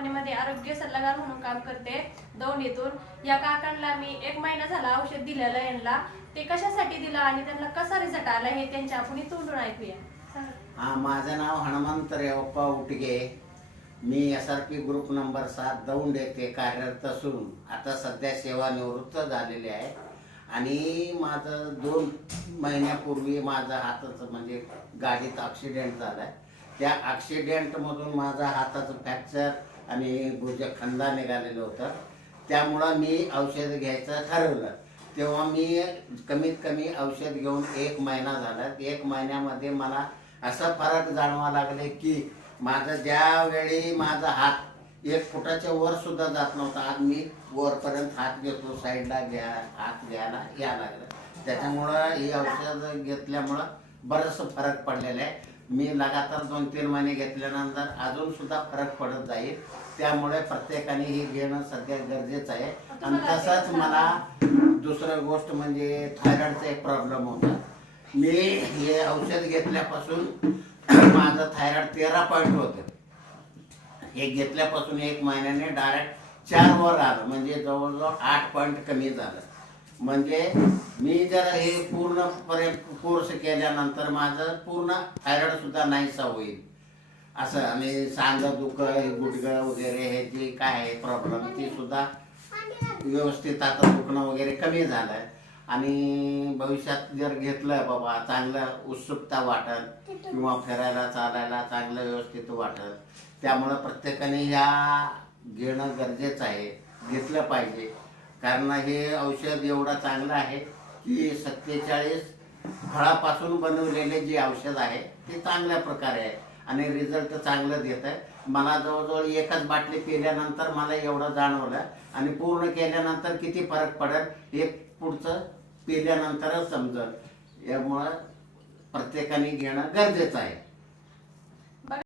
कंपनीमध्ये आरोग्य सल्लागार म्हणून काम करते दौंडीतून। या काकांना मी 1 महिना झाला औषध दिलेलं यांना, ते कशासाठी दिलं आणि त्यांना कसा रिझल्ट आला हे त्यांच्या आपण तोंडून ऐकूया। हा, माझं नाव हनुमंत रेवप्पा उटगे। मी SRP ग्रुप नंबर 7 दौंड येथे कार्यरत असून आता सध्या सेवानिवृत्त झालेले आहे। आणि माझं 2 महिन्यापूर्वी माझा हाताचं म्हणजे गाडीत ॲक्सिडेंट झाला। त्या ॲक्सिडेंटमधून माझा हाताचं फ्रॅक्चर आणि भुजखंदा निघालेलं होतं। त्यामुळं मी औषध घ्यायचं ठरवलं। तेव्हा मी कमीत कमी औषध घेऊन 1 महिना झाला। 1 महिन्यामध्ये मला असं फरक जाणवा लागले की माझं ज्यावेळी माझा हात 1 फुटाच्या वर सुद्धा जात नव्हता, आज मी वरपर्यंत हात घेतो, साईडला हात घ्यायला या लागलं। त्याच्यामुळं ही औषध घेतल्यामुळं बरंचसं फरक पडलेला आहे। मी लगातार 2-3 महिने घेतल्यानंतर अजून सुद्धा फरक पडत जाईल। त्यामुळे प्रत्येकाने हे घेणं सध्या गरजेचं आहे। आणि तसंच मला दुसरं गोष्ट म्हणजे थायरॉइडचा एक प्रॉब्लेम होता। मी हे औषध घेतल्यापासून माझं थायरॉइड 13 पॉईंट होतं। हे घेतल्यापासून 1 महिन्याने डायरेक्ट 4 वर आलं, म्हणजे जवळजवळ 8 पॉईंट कमी झालं। म्हणजे मी जर हे पूर्णपणे कोर्स केल्यानंतर माझं पूर्ण थायरॉइड सुद्धा नाहीसा होईल असं। आणि सांधा दुखं, गुडघं वगैरे हे जे काय आहे प्रॉब्लेम ते सुद्धा व्यवस्थित आता दुखणं वगैरे कमी झालं। आणि भविष्यात जर घेतलं बाबा चांगलं उत्सुकता वाटत किंवा फिरायला चालायला चांगलं व्यवस्थित वाटत। त्यामुळं प्रत्येकाने ह्या घेणं गरजेचं आहे, घेतलं पाहिजे। कारण हे औषध एवढं चांगलं आहे की 47 फळापासून बनवलेले जे औषध आहे ते चांगल्या प्रकारे आहे आणि रिझल्ट चांगलं देत आहे। मला जवळजवळ 1च बाटली पिल्यानंतर मला एवढं जाणवलं आणि पूर्ण केल्यानंतर किती फरक पडेल हे पुढचं पिल्यानंतरच समजेल। यामुळं प्रत्येकाने घेणं गरजेचं आहे।